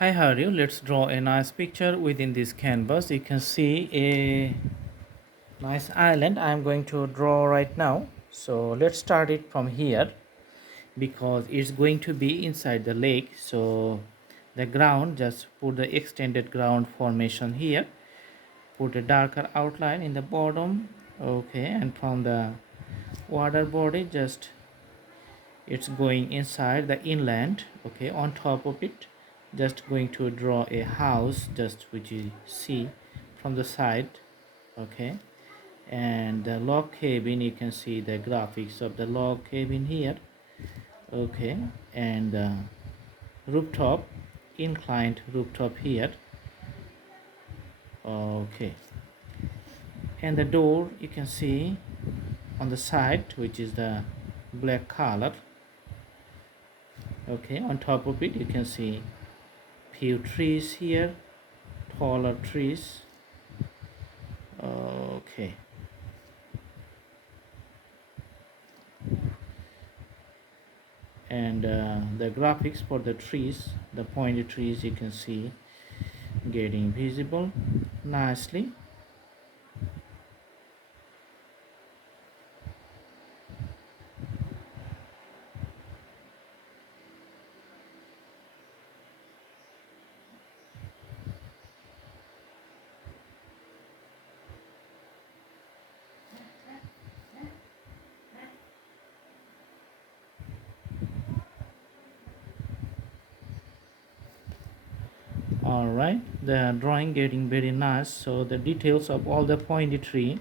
Hi, how are you? Let's draw a nice picture within this canvas. You can see a nice island I'm going to draw right now. So let's start it from here because it's going to be inside the lake. So the ground, just put the extended ground formation here. Put a darker outline in the bottom. Okay, and from the water body, just it's going inside the inland. Okay, on top of it just going to draw a house, just which you see from the side. Okay, and the log cabin, you can see the graphics of the log cabin here. Okay, and the rooftop, inclined rooftop here. Okay, and the door you can see on the side, which is the black color. Okay, on top of it you can see few trees here, taller trees. Okay, and the graphics for the trees, the pointed trees, you can see getting visible nicely. All right, the drawing getting very nice. So the details of all the pointed tree,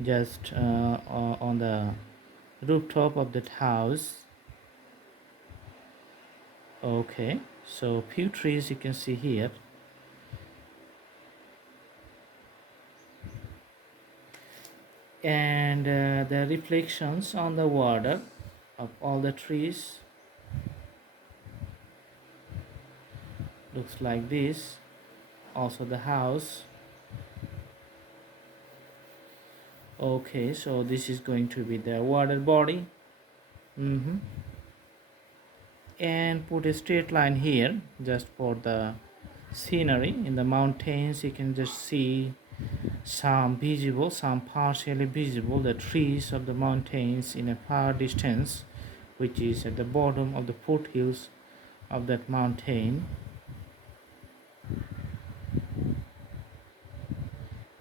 just on the rooftop of that house. Okay, so few trees you can see here, and the reflections on the water of all the trees looks like this. Also the house. Okay, so this is going to be the water body. And put a straight line here just for the scenery. In the mountains you can just see some visible, some partially visible, the trees of the mountains in a far distance, which is at the bottom of the foothills of that mountain.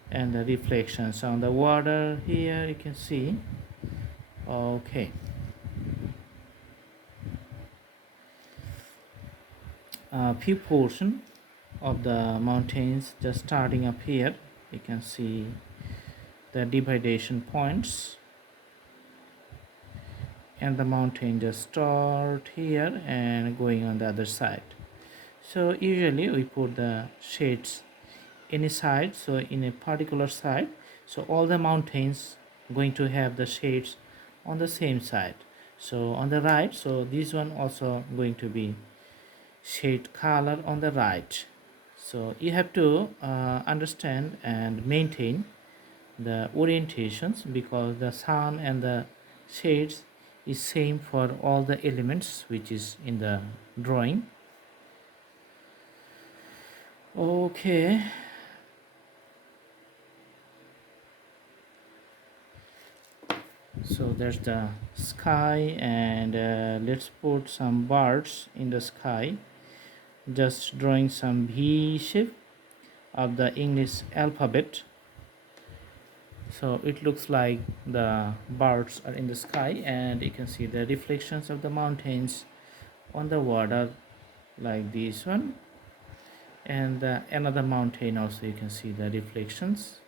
And the reflections on the water here you can see. Okay, a few portion of the mountains just starting up here. You can see the dividation points, and the mountain just start here and going on the other side. So usually we put the shades any side, so in a particular side, so all the mountains going to have the shades on the same side. So on the right, so this one also going to be shade color on the right. So you have to understand and maintain the orientations, because the sun and the shades is same for all the elements which is in the drawing. Okay, so there's the sky, and let's put some birds in the sky, just drawing some V shape of the English alphabet. So it looks like the birds are in the sky, and you can see the reflections of the mountains on the water like this one, and another mountain also you can see the reflections.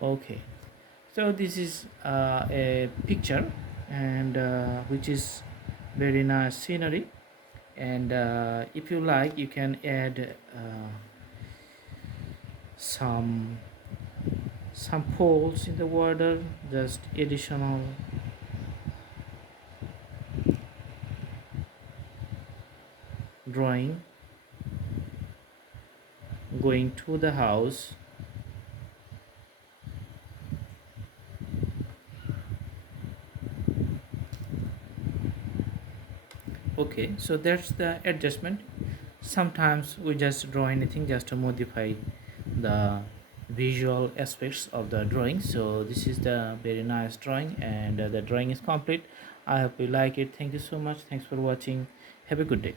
Okay, so this is a picture, and which is very nice scenery. And if you like, you can add some poles in the water, just additional drawing going to the house. Okay. Okay, so that's the adjustment. Sometimes we just draw anything just to modify the visual aspects of the drawing. So this is the very nice drawing, and the drawing is complete. I hope you like it. Thank you so much. Thanks for watching. Have a good day.